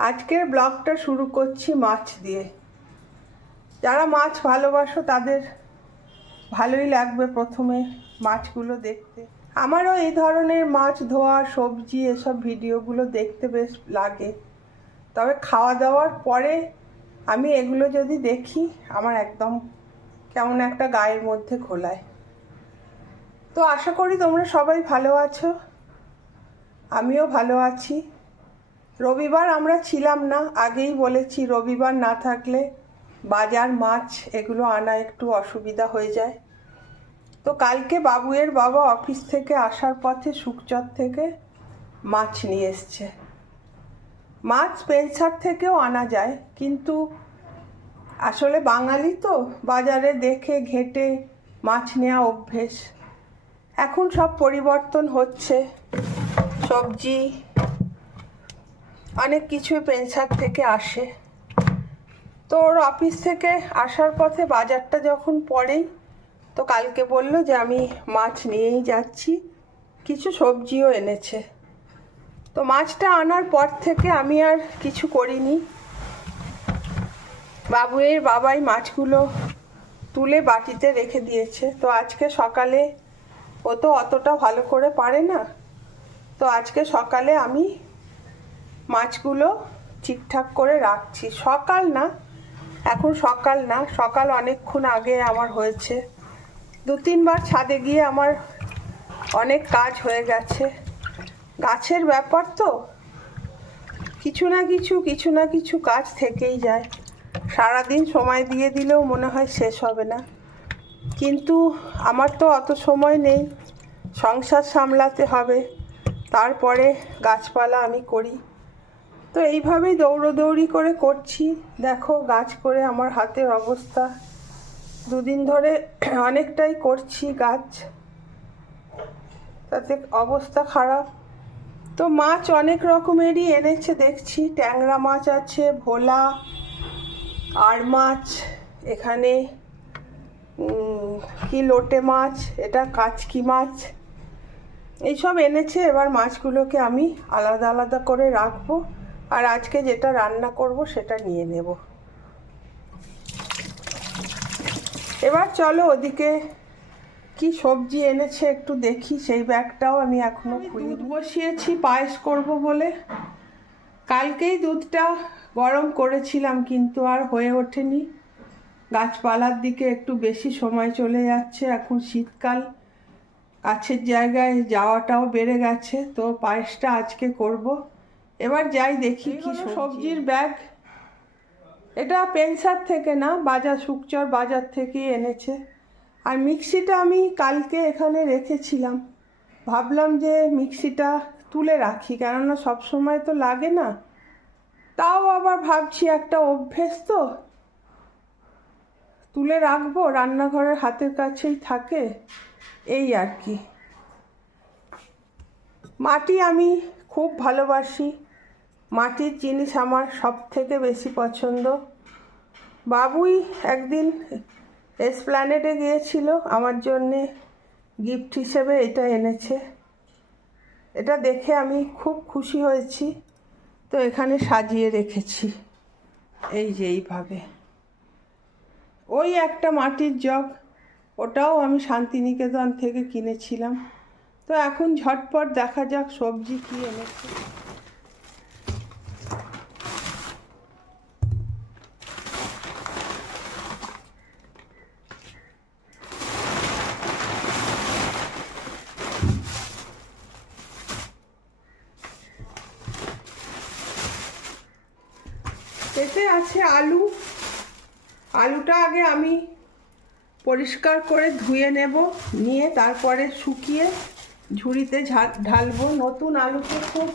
আজকের ব্লগটা শুরু করছি মাছ দিয়ে। যারা মাছ ভালোবাসো, তাদের ভালোই লাগবে প্রথমে মাছগুলো দেখতে। আমারও এই ধরনের মাছ ধোয়া, সবজি এসব ভিডিওগুলো দেখতে বেশ লাগে। তবে খাওয়া দাওয়ার পরে আমি এগুলো যদি দেখি, আমার একদম কেমন একটা গায়ের মধ্যে খোলায় তো আশা করি তোমরা সবাই ভালো আছো। আমিও ভালো আছি। রবিবার আমরা ছিলাম না, আগেই বলেছি রবিবার না থাকলে বাজার, মাছ এগুলো আনা একটু অসুবিধা হয়ে যায়। তো কালকে বাবুয়ের বাবা অফিস থেকে আসার পথে সুকচর থেকে মাছ নিয়ে এসছে। মাছ পেনসার থেকেও আনা যায়, কিন্তু আসলে বাঙালি তো বাজারে দেখে, ঘেটে মাছ নেওয়া অভ্যেস। এখন সব পরিবর্তন হচ্ছে। সবজি অনেক কিছুই পেনসার থেকে আসে। তো ওর অফিস থেকে আসার পথে বাজারটা যখন পড়েই তো কালকে বলল যে আমি মাছ নিয়েই যাচ্ছি, কিছু সবজিও এনেছে। তো মাছটা আনার পর থেকে আমি আর কিছু করিনি। বাবুয়ের বাবাই মাছগুলো তুলে বাটিতে রেখে দিয়েছে। তো আজকে সকালে ও তো অতটা ভালো করে পারে না। তো আজকে সকালে আমি মাছগুলো ঠিকঠাক করে রাখছি। সকাল না, এখন সকাল না, সকাল অনেকক্ষণ আগে আমার হয়েছে। দু তিনবার ছাদে গিয়ে আমার অনেক কাজ হয়ে গেছে। গাছের ব্যাপার তো, কিছু না কিছু কিছু না কিছু কাজ থেকেই যায়। সারাদিন সময় দিয়ে দিলেও মনে হয় শেষ হবে না। কিন্তু আমার তো অত সময় নেই, সংসার সামলাতে হবে। তারপরে গাছপালা আমি করি। তো এইভাবেই দৌড়োদৌড়ি করে করছি। দেখো, গাছ করে আমার হাতের অবস্থা। দুদিন ধরে অনেকটাই করছি গাছ। তাতে অবস্থা খারাপ। তো মাছ অনেক রকমেরই এনেছে, দেখছি। ট্যাংরা মাছ আছে, ভোলা, আর মাছ, এখানে কি লোটে মাছ, এটা কাচকি মাছ। এইসব এনেছে, এবার মাছগুলোকে আমি আলাদা আলাদা করে রাখব। আর আজকে যেটা রান্না করব সেটা নিয়ে নেব। এবার চলো ওদিকে কি সবজি এনেছে একটু দেখি সেই ব্যাগটাও আমি এখনও দুধ বসিয়েছি পায়েস করব বলে। কালকেই দুধটা গরম করেছিলাম কিন্তু আর হয়ে ওঠেনি। গাছপালার দিকে একটু বেশি সময় চলে যাচ্ছে এখন শীতকাল। কাছের জায়গায় যাওয়াটাও বেড়ে গেছে তো পায়েসটা আজকে করব। এবার যাই দেখি কি সবজির ব্যাগ এটা পেনসার থেকে না বাজার শুকচর বাজার থেকে এনেছে। আর মিক্সিটা আমি কালকে এখানে রেখেছিলাম। ভাবলাম যে মিক্সিটা তুলে রাখি কেননা সব সময় তো লাগে না। তাও আবার ভাবছি একটা অভ্যেস তো। তুলে রাখব রান্নাঘরের হাতের কাছেই থাকে। এই আর কি। মাটি আমি খুব ভালোবাসি। মাটির জিনিস আমার সব থেকে বেশি পছন্দ। বাবুই একদিন এসপ্ল্যানেডে গিয়েছিল, আমার জন্যে গিফট হিসেবে এটা এনেছে। এটা দেখে আমি খুব খুশি হয়েছি। তো এখানে সাজিয়ে রেখেছি। এই যে এইভাবে। ওই একটা মাটির জগ, ওটাও আমি শান্তিনিকেতন থেকে কিনেছিলাম। তো এখন ঝটপট দেখা যাক সবজি কী এনেছে এতে আছে আলু আলুটা আগে আমি পরিষ্কার করে ধুয়ে নেব, নিয়ে তারপরে শুকিয়ে ঝুড়িতে ঢালবো নতুন আলুকে খুব।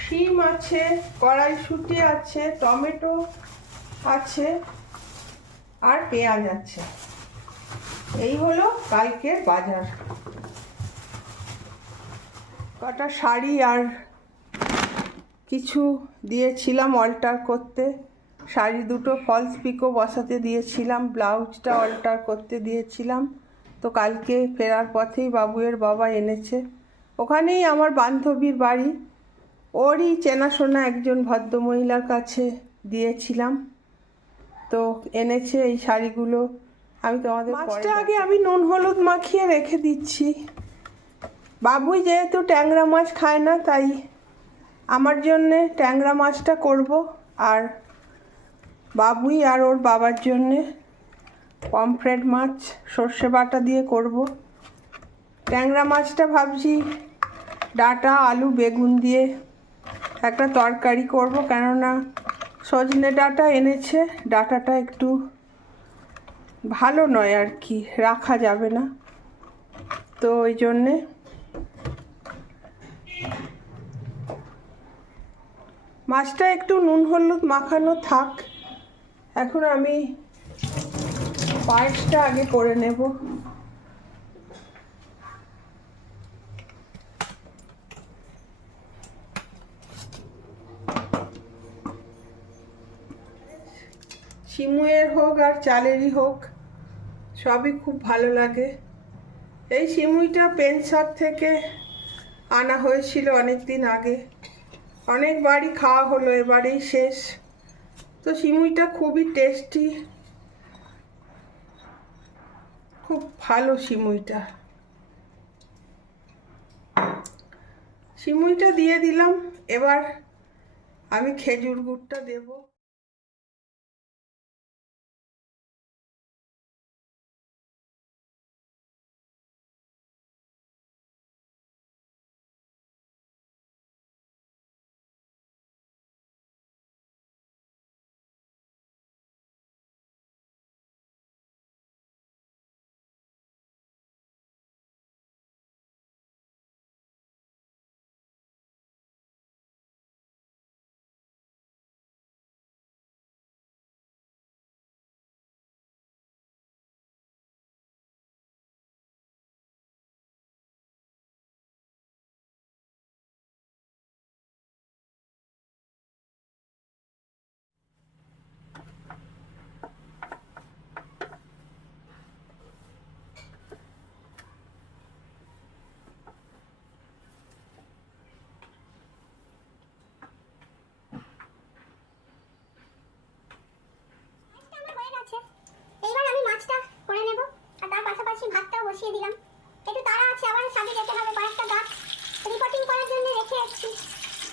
শিম আছে, কড়াইশুঁটি আছে, টমেটো আছে আর পেঁয়াজ আছে এই হলো কালকের বাজার কটা শাড়ি আর কিছু দিয়েছিলাম অল্টার করতে। শাড়ি দুটো ফলস পিকো বসাতে দিয়েছিলাম ব্লাউজটা অল্টার করতে দিয়েছিলাম। তো কালকে ফেরার পথেই বাবুয়ের বাবা এনেছে। ওখানেই আমার বান্ধবীর বাড়ি। ওরই চেনাশোনা একজন ভদ্রমহিলার কাছে দিয়েছিলাম। তো এনেছে এই শাড়িগুলো। আমি তোমাদের মাছটা আগে আমি নুন হলুদ মাখিয়ে রেখে দিচ্ছি। বাবুই যেহেতু ট্যাংরা মাছ খায় না তাই আমার জন্যে ট্যাংরা মাছটা করব আর বাবুই আর ওর বাবার জন্যে পমফ্রেট মাছ, সর্ষে বাটা দিয়ে করব। ট্যাংরা মাছটা ভাবছি ডাটা, আলু, বেগুন দিয়ে একটা তরকারি করব। কেননা সজনে ডাটা এনেছে, ডাটাটা একটু ভালো নয় আর কি, রাখা যাবে না। তো ওই জন্যে মাছটা একটু নুন হলুদ মাখানো থাক। এখন আমি পায়েসটা আগে করে নেব। সিমুয়ের হোক আর চালেরই হোক, সবই খুব ভালো লাগে। এই সিমুইটা পেনসার থেকে আনা হয়েছিল অনেক দিন আগে। অনেকবারই খাওয়া হলো, এবারেই শেষ। তো সিমুইটা খুবই টেস্টি। খুব ভালো সিমুইটা। সিমুইটা দিয়ে দিলাম, এবার আমি খেজুর গুড়টা দেবো আমার হয়ে গেছে এইবার আমি মাছটা করে নেব আর তার পাশাপাশি ভাতটাও বসিয়ে দিলাম। একটু তাড়া আছে, আবার সাথে যেতে হবে, কয়েকটা গাছ রিপোর্টিং করার জন্য রেখে যাচ্ছি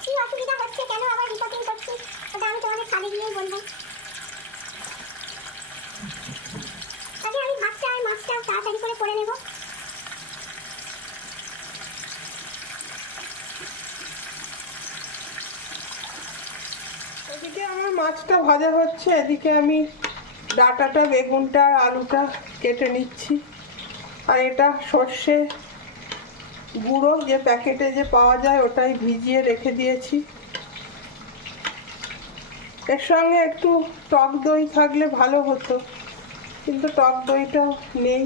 কি অসুবিধা হচ্ছে, কেন আবার রিপোর্টিং করছি? ওটা আমি তোমাদের ছাদে গিয়েই বলব। আগে আমি ভাতটা আর মাছটা তাড়াতাড়ি করে করে নেব। এদিকে আমার মাছটা ভাজা হচ্ছে, এদিকে আমি ডাটাটা, বেগুনটা, আলুটা কেটে নিচ্ছি। আর এটা সর্ষে গুঁড়ো যে প্যাকেটে যে পাওয়া যায়, ওটাই ভিজিয়ে রেখে দিয়েছি। এর সঙ্গে একটু টক দই থাকলে ভালো হতো, কিন্তু টক দইটা নেই।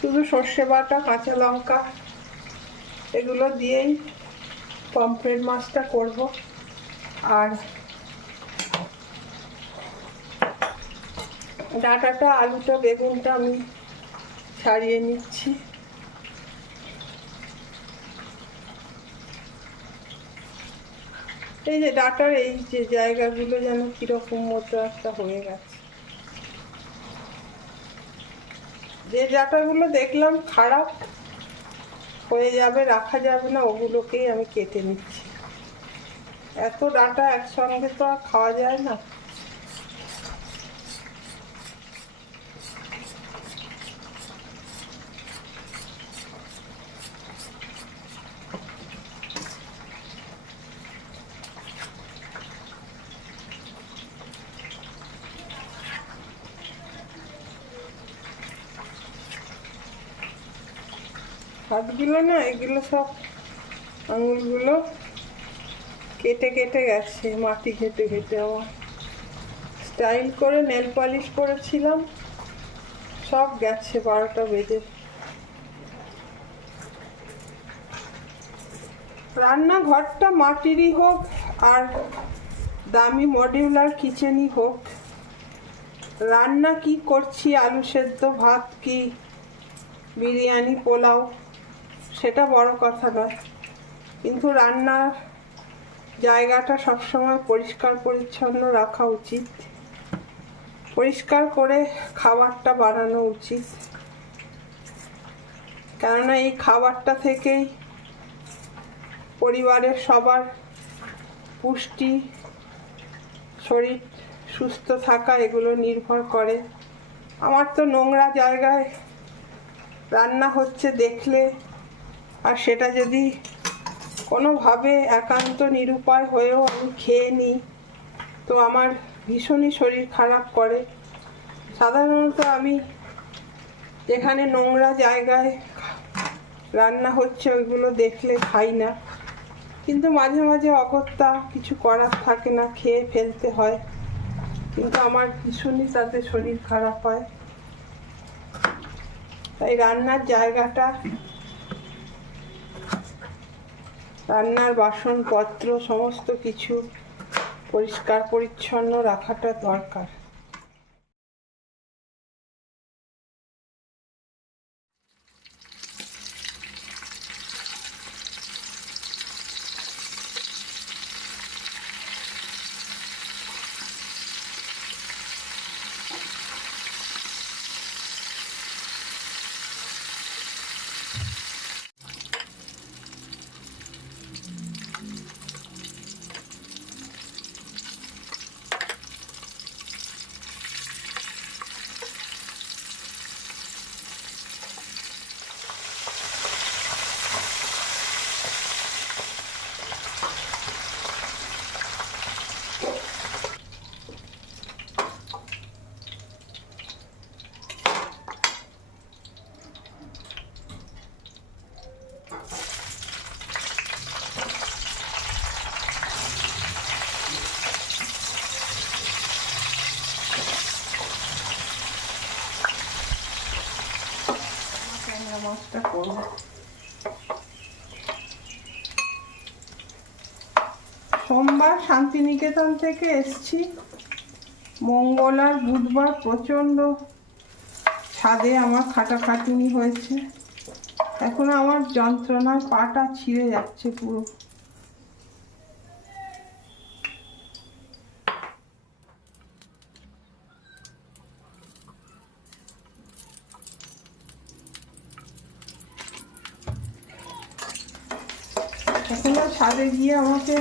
শুধু সর্ষে বাটা, কাঁচা লঙ্কা, এগুলো দিয়েই পমফ্রেট মাছটা করব। আর ডাটাটা, আলুটা, বেগুনটা আমি ছাড়িয়ে নিচ্ছি। এই যে ডাটার এই যে জায়গাগুলো যেন কীরকম মতো একটা হয়ে গেছে। যে ডাটাগুলো দেখলাম খারাপ, হয়ে যাবে, রাখা যাবে না, ওগুলোকেই আমি কেটে নিচ্ছি। এত ডাটা একসঙ্গে তো আর খাওয়া যায় না। হাতগুলো না, এগুলো সব আঙুলগুলো কেটে কেটে গেছে, মাটি ঘেটে ঘেটে আমার। স্টাইল করে নেল পালিশ করেছিলাম, সব গেছে বারোটা বেজে। রান্নাঘরটা মাটিরই হোক আর দামি মডিউলার কিচেনই হোক, রান্না কি করছি, আলু সেদ্ধ, ভাত কি, বিরিয়ানি, পোলাও সেটা বড় কথা নয়। কিন্তু রান্নার জায়গাটা সবসময় পরিষ্কার পরিচ্ছন্ন রাখা উচিত। পরিষ্কার করে খাবারটা বানানো উচিত। কেননা এই খাবারটা থেকেই পরিবারের সবার পুষ্টি, শরীর সুস্থ থাকা এগুলো নির্ভর করে। আমার তো নোংরা জায়গায় রান্না হচ্ছে দেখলে আর সেটা যদি কোনোভাবে একান্ত নিরুপায় হয়েও আমি খেয়ে নিই, তো আমার ভীষণই শরীর খারাপ করে। সাধারণত আমি যেখানে নোংরা জায়গায় রান্না হচ্ছে ওইগুলো দেখলে খাই না। কিন্তু মাঝে মাঝে অগত্যা কিছু করার থাকে না, খেয়ে ফেলতে হয়। কিন্তু আমার ভীষণই তাতে শরীর খারাপ হয়। তাই রান্নার জায়গাটা রান্নার বাসনপত্র সমস্ত কিছু পরিষ্কার পরিচ্ছন্ন রাখাটা দরকার আমরা মাছটা করব সোমবার শান্তিনিকেতন থেকে এসছি। মঙ্গল আর বুধবার প্রচণ্ড ছাদে আমার খাটাখাটুনি হয়েছে। এখন আমার যন্ত্রণায় পাটা ছিঁড়ে যাচ্ছে পুরো। এখনও ছাদে গিয়ে আমাকে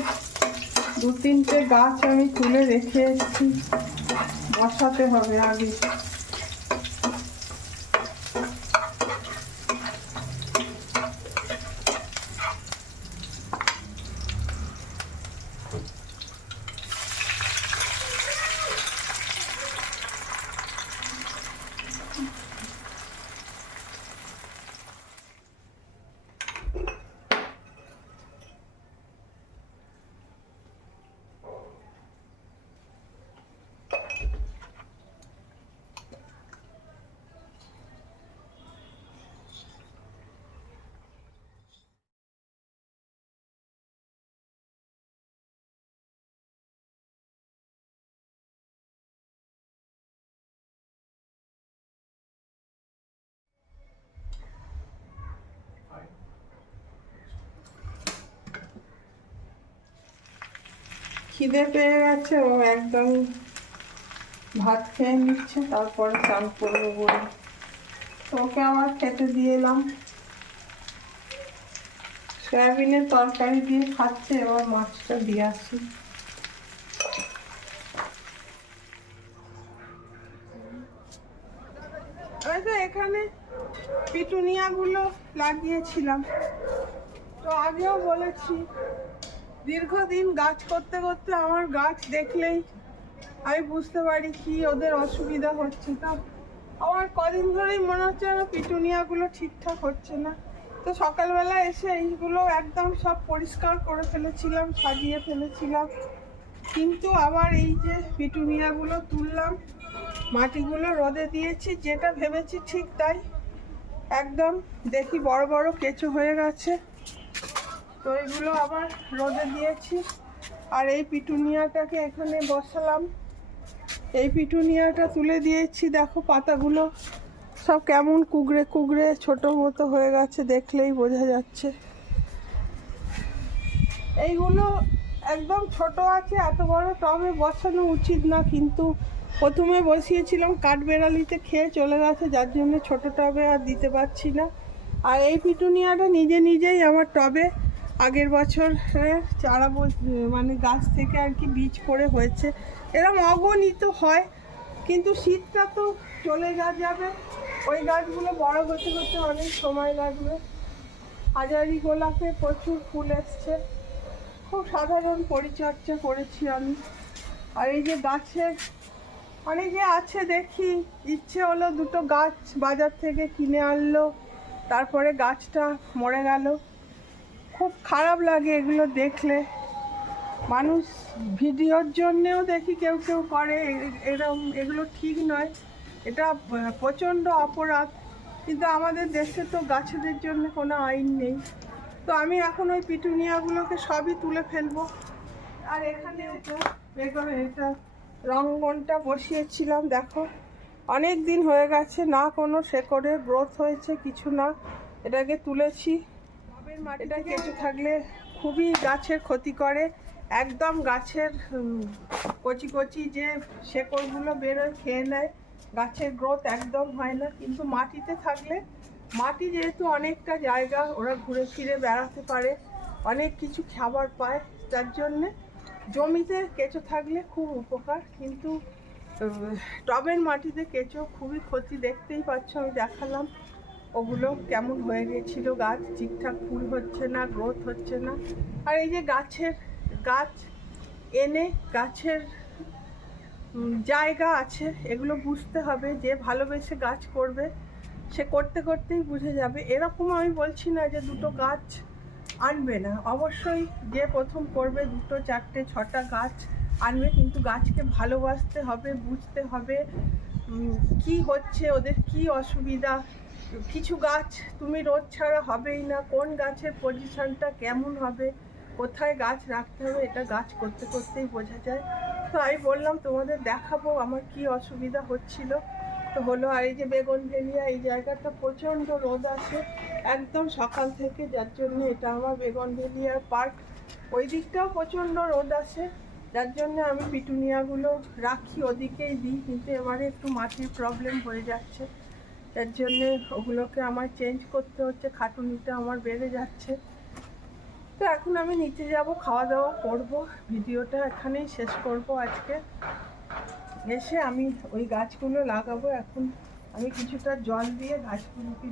দু তিনটে গাছ আমি তুলে রেখে এসেছি। বসাতে হবে আগে। খিদে পেয়ে গেছে, ও একদম ভাত খেয়ে নিচ্ছে, তারপরে চান করব বলে। ওকে আবার খেতে দিয়ে এলাম। সয়াবিনের তরকারি দিয়ে খাচ্ছে, এবার মাছটা দিয়ে আসি। এখানে পিটুনিয়াগুলো লাগিয়েছিলাম। তো আগেও বলেছি দীর্ঘদিন গাছ করতে করতে আমার গাছ দেখলেই আমি বুঝতে পারি কি ওদের অসুবিধা হচ্ছে। তা আমার কদিন ধরেই মনে হচ্ছে যেন পিটুনিয়াগুলো ঠিকঠাক হচ্ছে না। তো সকালবেলা এসে এইগুলো একদম সব পরিষ্কার করে ফেলেছিলাম, সাজিয়ে ফেলেছিলাম। কিন্তু আবার এই যে পিটুনিয়াগুলো তুললাম, মাটিগুলো রোদে দিয়েছি, যেটা ভেবেছি ঠিক তাই। একদম দেখি বড় বড় কেঁচো হয়ে গেছে। তো এগুলো আবার রোদে দিয়েছি। আর এই পিটুনিয়াটাকে এখানে বসালাম। এই পিটুনিয়াটা তুলে দিয়েছি, দেখো পাতাগুলো। সব কেমন কুগড়ে কুগড়ে, ছোট মতো হয়ে গেছে, দেখলেই বোঝা যাচ্ছে। এইগুলো একদম ছোট আছে, এত বড় টবে বসানো উচিত না, কিন্তু প্রথমে বসিয়েছিলাম, কাঠবেড়ালিতে খেয়ে চলে গেছে, যার জন্য ছোট টবে আর দিতে পারছি না। আর এই পিটুনিয়াটা নিজে নিজেই আমার টবে। আগের বছর হ্যাঁ, চারা মানে গাছ থেকে আর কি বীজ পড়ে হয়েছে। এরকম অগণিত হয় কিন্তু শীতটা তো চলে যা যাবে। ওই গাছগুলো বড় হতে হতে অনেক সময় লাগবে। হাজারি গোলাপে প্রচুর ফুল এসছে। খুব সাধারণ পরিচর্যা করেছি আমি। আর এই যে গাছের অনেকে আছে দেখি ইচ্ছে হলো দুটো গাছ বাজার থেকে কিনে আনলো তারপরে গাছটা মরে গেল। খুব খারাপ লাগে এগুলো দেখলে। মানুষ ভিডিওর জন্যেও দেখি কেউ কেউ করে, এ- এরম, এগুলো ঠিক নয়। এটা প্রচণ্ড অপরাধ। কিন্তু আমাদের দেশে তো গাছেদের জন্য কোনো আইন নেই। তো আমি এখন ওই পিটুনিয়াগুলোকে সবই তুলে ফেলব। আর এখানে বেগুন এটা রঙ্গনটা বসিয়েছিলাম, দেখো। অনেক দিন হয়ে গেছে, না কোনো শেকড়ে গ্রোথ হয়েছে, কিছু না। এটাকে তুলেছি। এটা কেঁচো থাকলে খুবই গাছের ক্ষতি করে। একদম গাছের কচি কচি যে শেকড়গুলো বেরোয় খেয়ে নেয়, গাছের গ্রোথ একদম হয় না। কিন্তু মাটিতে থাকলে, মাটি যেহেতু অনেকটা জায়গা, ওরা ঘুরে ফিরে বেড়াতে পারে, অনেক কিছু খাবার পায়, তার জন্যে জমিতে কেঁচো থাকলে খুব উপকার। কিন্তু টবের মাটিতে কেঁচো খুবই ক্ষতি দেখতেই পাচ্ছ, আমি দেখালাম। ওগুলো কেমন হয়ে গেছিল গাছ ঠিকঠাক ফুল হচ্ছে না গ্রোথ হচ্ছে না। আর এই যে গাছের গাছ এনে গাছের জায়গা আছে, এগুলো বুঝতে হবে। যে ভালোবেসে গাছ করবে, সে করতে করতেই বুঝে যাবে। এরকম আমি বলছি না যে দুটো গাছ আনবে না। অবশ্যই যে প্রথম করবে দুটো, চারটে, ছটা গাছ আনবে, কিন্তু গাছকে ভালোবাসতে হবে, বুঝতে হবে কি হচ্ছে, ওদের কি অসুবিধা কিছু গাছ তুমি রোদ ছাড়া হবেই না। কোন গাছের পজিশনটা কেমন হবে? কোথায় গাছ রাখতে হবে? এটা গাছ করতে করতেই বোঝা যায়। তো আমি বললাম, তোমাদের দেখাবো আমার কি অসুবিধা হচ্ছিল। তো হলো, আর এই যে বেগুন ভেলিয়া এই জায়গাটা প্রচণ্ড রোদ আছে। একদম সকাল থেকে যার জন্য এটা আমার বেগুন ভেলিয়ার পার্ক। ওই দিকটাও প্রচণ্ড রোদ আছে। যার জন্য আমি পিটুনিয়াগুলো রাখি, ওদিকেই দিই। কিন্তু এবারে একটু মাটির প্রবলেম হয়ে যাচ্ছে। তার জন্যে ওগুলোকে আমার চেঞ্জ করতে হচ্ছে, খাটুনিটা আমার বেড়ে যাচ্ছে। তো এখন আমি নিচে যাব, খাওয়া দাওয়া করব, ভিডিওটা এখানেই শেষ করব আজকে। এসে আমি ওই গাছগুলো লাগাবো, এখন আমি কিছুটা জল দিয়ে গাছগুলোকে